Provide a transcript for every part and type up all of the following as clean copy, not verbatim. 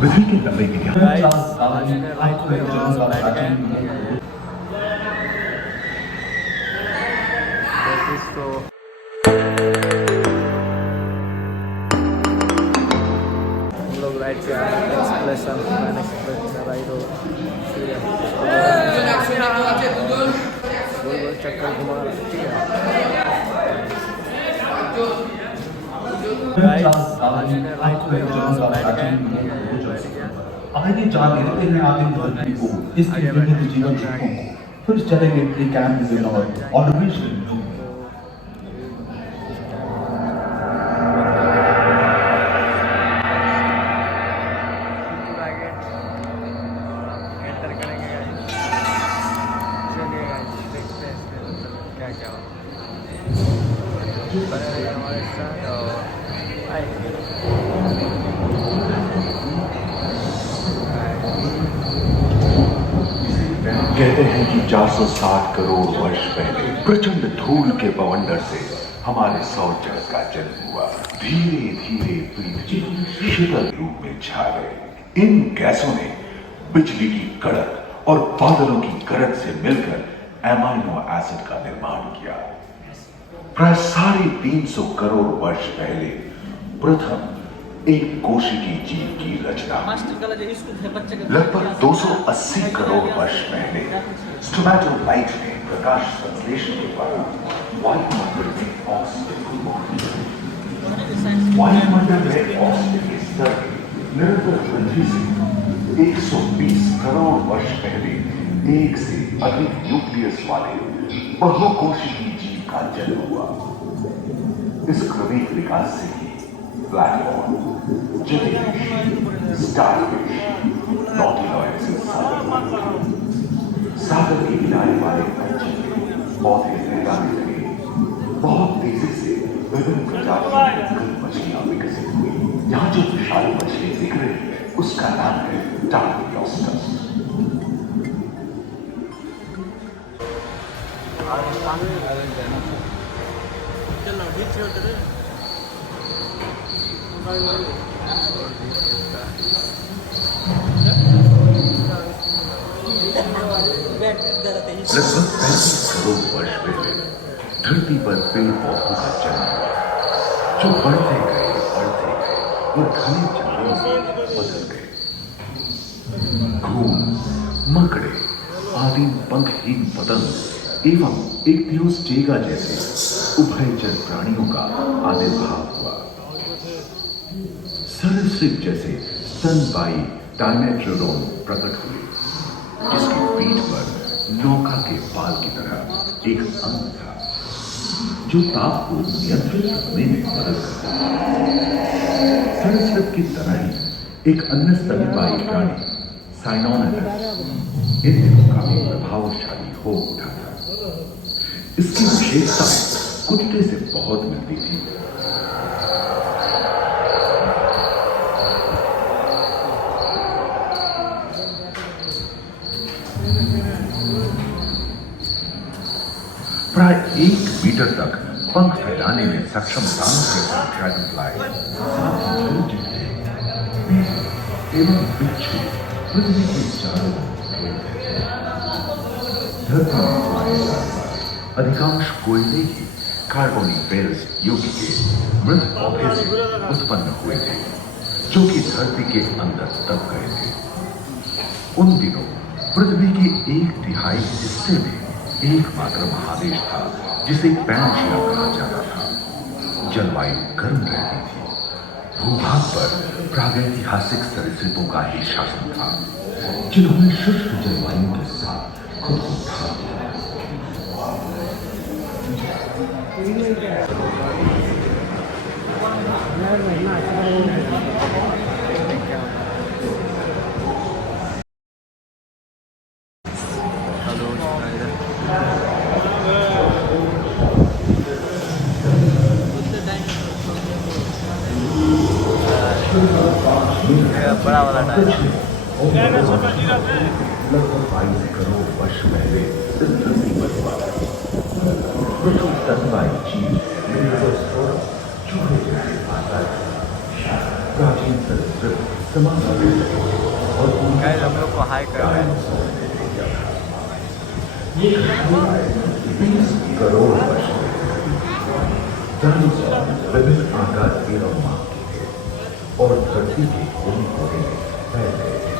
पृथ्वी के लंबे विज्ञान हम लोग राइड से आए एक्सप्रेशन राइड हो गोल चक्कर घुमा रहा है, ठीक आइए जान लेते हैं आदिम धरती को, इसके विभिन्न जीवन रूपों को। फिर चलेंगे प्री कैंप और ऑटोमेशन हमारे साथ कहते हैं कि 460 करोड़ वर्ष पहले प्रचंड धूल के बवंडर से हमारे सौर जगत का जन्म हुआ। धीरे धीरे पृथ्वी शीतल रूप में छा गए। इन गैसों ने बिजली की कड़क और बादलों की गरज से मिलकर एमाइनो एसिड का निर्माण किया। प्राय 350 करोड़ वर्ष पहले प्रथम एक कोशिकीय जीव की रचना। लगभग 280 करोड़ वर्ष पहले स्टोमेटोलाइट ने प्रकाश संश्लेषण के द्वारा वायुमंडल में ऑक्सीजन के स्तर की निरंतर वृद्धि से 120 करोड़ वर्ष पहले एक से अधिक न्यूक्लियस वाले बहुकोशिकीय जीव का जन्म हुआ। इस क्रमिक विकास से ही प्लैटफॉर्म, जेलीफिश, स्टारफिश, नॉटिलॉइड से सागर के किनारे वाले पंछी पौधे लहराने लगे। बहुत तेजी से विभिन्न प्रजातियों की मछलियां विकसित हुई। यहाँ जो विशाल मछली दिख रही है उसका नाम है टार्कियोस्टस। लगभग 35 करोड़ वर्ष पहले धरती पर पेड़ पौधों का जन्म हुआ, जो बढ़ते गए और घने जंगलों में बदल गए। घूम, मकड़े, आदि पंखहीन पतंग एवं इक्तियोस्टेगा जैसे उभयचर प्राणियों का आविर्भाव हुआ। सरीसृप जैसे स्तनपायी डायमेट्रोडोन प्रकट हुए, जिसकी पीठ पर नौका के पाल की तरह एक अंग था, जो ताप को नियंत्रित करने में मदद करता था। सरीसृप की तरह ही एक अन्य स्तनपायी प्राणी साइनोनोडस इन दिनों काफी प्रभावशाली हो उठा था। इसकी विशेषताएं कुत्ते से बहुत मिलती थी। प्राय 1 मीटर तक पंख फैलाने में सक्षम दानव के साथ ड्रैगन फ्लाई एवं बिच्छू पृथ्वी के चारों धरती में अधिकांश कोयले ही कार्बोनिफेरस युग के मृत पौधे से उत्पन्न हुए थे, जो कि धरती के अंदर दब गए थे। उन दिनों पृथ्वी के 1/3 हिस्से में एकमात्र महादेश था जिसे पैनशिया कहा जाता था। जलवायु गर्म रहती थी। भूभाग पर प्रागैतिहासिक सरीसृपों का ही शासन था, जिन्होंने शुष्क जलवायु के साथ खुद को ढाल दिया। बड़ा वाला लगभग 22 करोड़ वर्ष पहले इस धरती पर हुआ। प्रथम स्तनपायी जीव चूहे जैसे आता है। प्राचीन सरीसृप समाप्त होने लगे और उनके गाइस हम लोग को हाई कर रहे हैं। ये घटनाएं 20 करोड़ वर्ष डायनासोर विभिन्न आकार एवं माप के थे और धरती के कोने कोने में फैल गए थे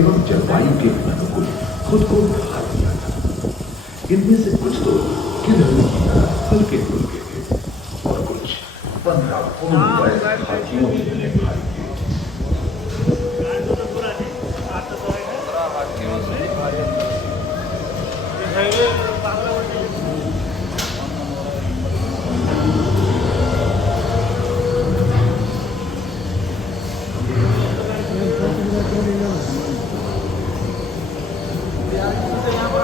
एवं जलवायु के अनुकूल खुद को ढाल दिया था। इनमें से कुछ तो गिरने की तरह हल्के फुल्के थे और कुछ 15 करोड़ वर्ष हाथियों की तरह भारी थे।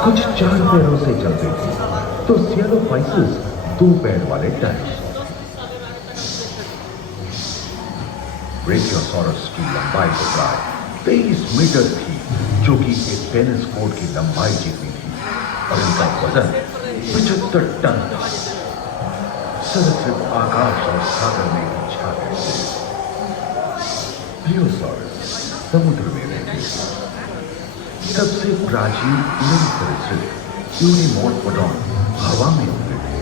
कुछ 4 पैरों से चलते थे तो सियालोफाइसिस 2 पैर वाले डायनासोर। ब्रेकियोसॉरस की लंबाई तो प्राय 23 मीटर थी, जो कि एक टेनिस कोर्ट की लंबाई जितनी थी, और इनका वजन 75 टन था। समुद्र आकाश और सागर में छा गए थे। प्लियोसॉरस समुद्र में रहते थे। सबसे प्राचीन उड़न सरीसृप यूनिमोर्फोडॉन हवा में उड़ते थे।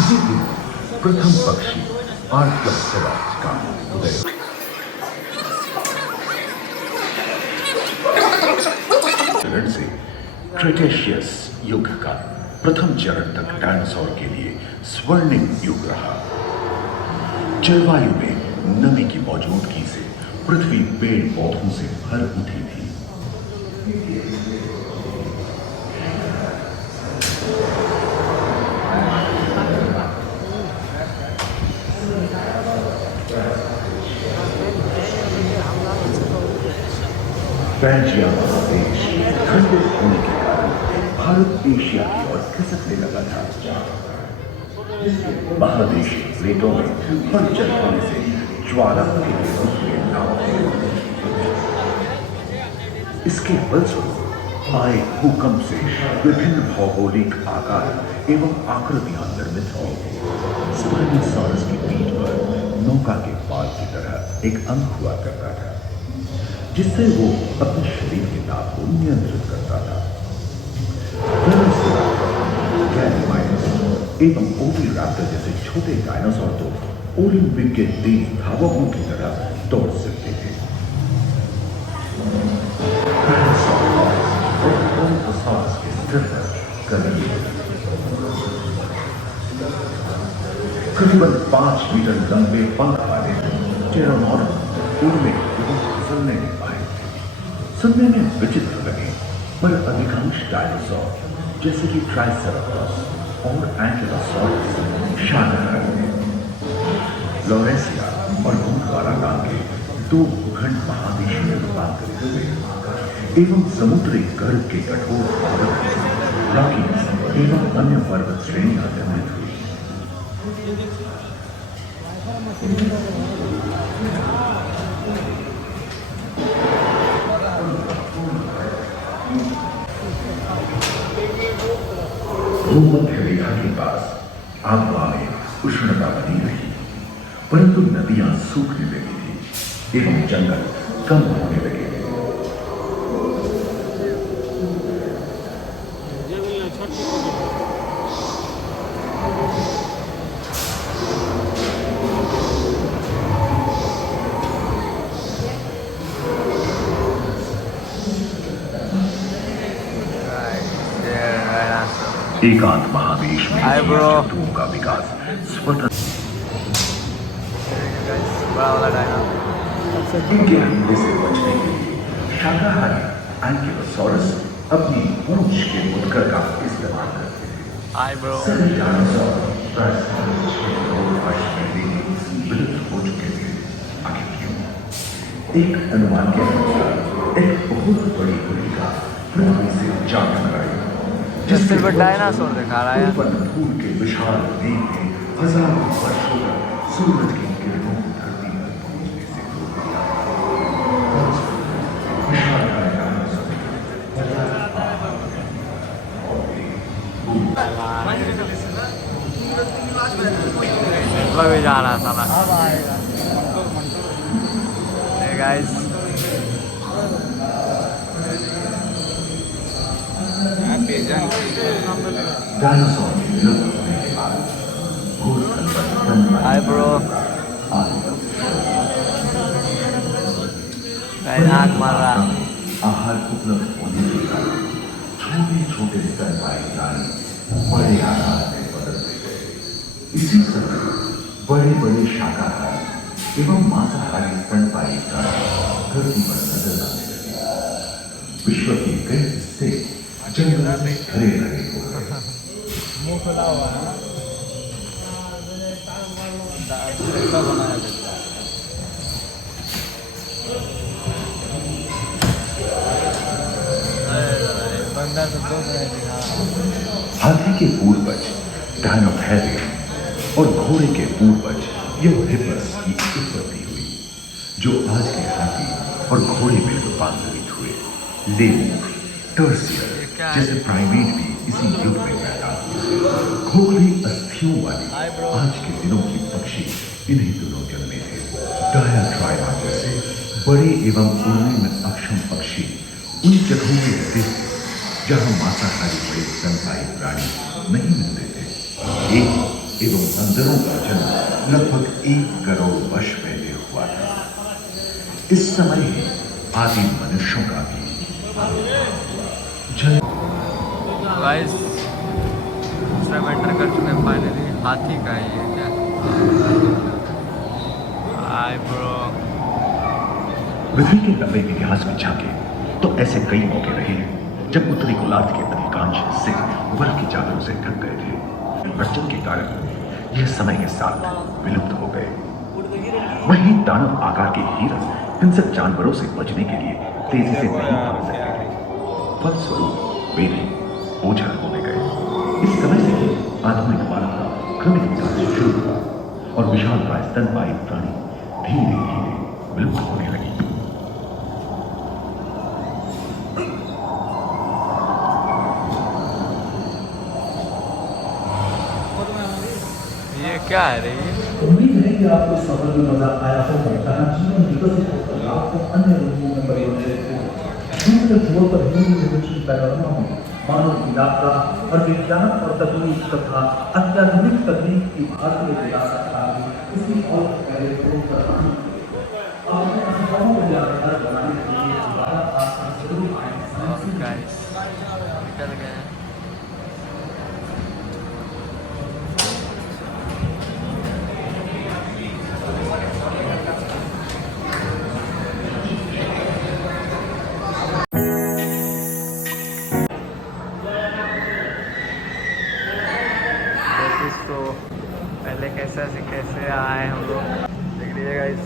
इसी दिन प्रथम पक्षी आर्टियोप्टेरॉप्स का उदय। चरण से क्रेटेशियस युग का प्रथम चरण तक डायनासोर के लिए स्वर्णिम युग रहा। जलवायु में नमी की मौजूदगी से पृथ्वी पेड़ पौधों से भर उठी थी। पैंजिया महादेश खंडित होने के कारण भारत एशिया की ओर खिसकने लगा था। महादेशीय प्लेटों में हलचल होने से ज्वाला के रूप में नाम थे। इसके फलस्वरूप आए भूकंप से विभिन्न भौगोलिक आकार एवं आकृतियां निर्मित हुई। स्पाइनोसॉरस की पीठ पर नौका के पाल की तरह एक अंग हुआ करता था, जिससे वो अपने शरीर के दाब को नियंत्रित करता था। एवं ओविराप्टर जैसे छोटे डायनासोर तो ओलंपिक के तेज धावकों की तरह दौड़ सकते थे। के सिर पर करीबन 5 मीटर लंबे पंख वाले टेरानोडॉन उड़ने एवं फिसलने में माहिर थे। सुनने में विचित्र लगे, पर अधिकांश डायनासोर जैसे कि ट्राइसेराटोप्स और एंकिलोसॉरस शाकाहारी थे। लॉरेसिया और गोंडवाना नाम के 2 भूखंड महादेशीय रूपांतरित हुए एवं समुद्री गर्भ के कठोर पर्वत रॉकीज एवं अन्य पर्वत श्रेणियां निर्मित हुई। भूमध्य रेखा के पास आबहवा में उष्णता बनी रही, परंतु नदियां सूखने लगी थी एवं जंगल कम होने लगे थे। एकांत महादेश में जंतुओं का विकास स्वतंत्र इनके हमले से बचने के लिए शाकाहारी एंकिलोसॉरस अपनी पूंछ के मुड़कर का इस्तेमाल करते थे। सभी डायनासोर प्राय 6 करोड़ वर्ष पहले विलुप्त हो चुके थे। आखिर क्यों? एक अनुमान के अनुसार एक बहुत बड़ी होलिका पृथ्वी से जा टकराई, जिससे वो डायनासोर दिखा रहा है। धूल के विशाल मेघ ने हजारों वर्षों तक सूरज की किरणों को धरती पर पहुंचने से रोक दिया। विशालकाय डायनासोर भी जा रहा था। गाइस। डायनासोर के विलुप्त होने के बाद भूतल पर स्तनपायी हाय ब्रो। गाइस आग मार रहा। आहार उपलब्ध होने के कारण छोटे छोटे स्तनपायी प्राणी बड़े आकार में बदलते गए। इसी समय बड़े बड़े शाकाहारी एवं मांसाहारी स्तनपायी प्राणी धरती पर नजर आने लगे। विश्व के कई हिस्से जंगल से घरे रहे हो गए। मुंह खुला हुआ है ना, ऐसा बनाया जाता है। बंदा तो दो हाथी के पूर्वज डायनोथेरियन और घोड़े के पूर्वज यूरोहिपस की उत्पत्ति हुई, जो आज के हाथी और घोड़े में रूपांतरित हुए। लेमूर, टर्सियर जैसे प्राइमेट भी इसी युग में पैदा हुए। खोखली अस्थियों वाली आज के दिनों की पक्षी इन्हीं दिनों जन्मे थे। डायाट्राइमा जैसे बड़े एवं उड़ने में अक्षम पक्षी उन जगहों में रहते थे जहां मांसाहारी बड़े स्तनपायी प्राणी नहीं मिलते थे। एक एवं बंदरों का जन्म लगभग 1 करोड़ वर्ष पहले हुआ था। इस समय ही आदि मनुष्यों का भी गाइस दूसरा मैटर कर चुके हैं फाइनली। हाथी का है ये क्या? Hi bro. पृथ्वी के लंबे इतिहास में झांके तो ऐसे कई मौके रहे जब उत्तरी गोलार्ध के अधिकांश हिस्से बर्फ की चादरों से ढक गए थे। अड़चन के कारण यह समय के साथ विलुप्त हो गए। वहीं दानव आकार के हिरण हिंसक जानवरों से बचने के लिए तेजी से नहीं भाग सकते थे। फलस्वरूप वे भी ओझल होने गए। इस समय से ही आधुनिक मानव का क्रमिक विकास शुरू हुआ और विशालकाय स्तनपायी प्राणी धीरे धीरे विलुप्त होने लगी। ये क्या है रे? उम्मीद है कि आपको सफर में मजा आया होगा। जहाँ जीवन विकसित होकर आपको अन्य रूपों में परिवर्तित होगा। दूसरे ध्रुव पर हिंदी रिवोल्यूशन पैनोरमा में मानव की यात्रा और विज्ञान और तकनीक तथा अत्याधुनिक तकनीक की भारतीय विरासत का भी इसी और पहले ध्रुव पर अपने अनुभवों को यादगार बनाने के लिए दोबारा आपका जरूर आए। गाइस निकल गए। तो पहले कैसे आए हम लोग देख लीजिए गाइस।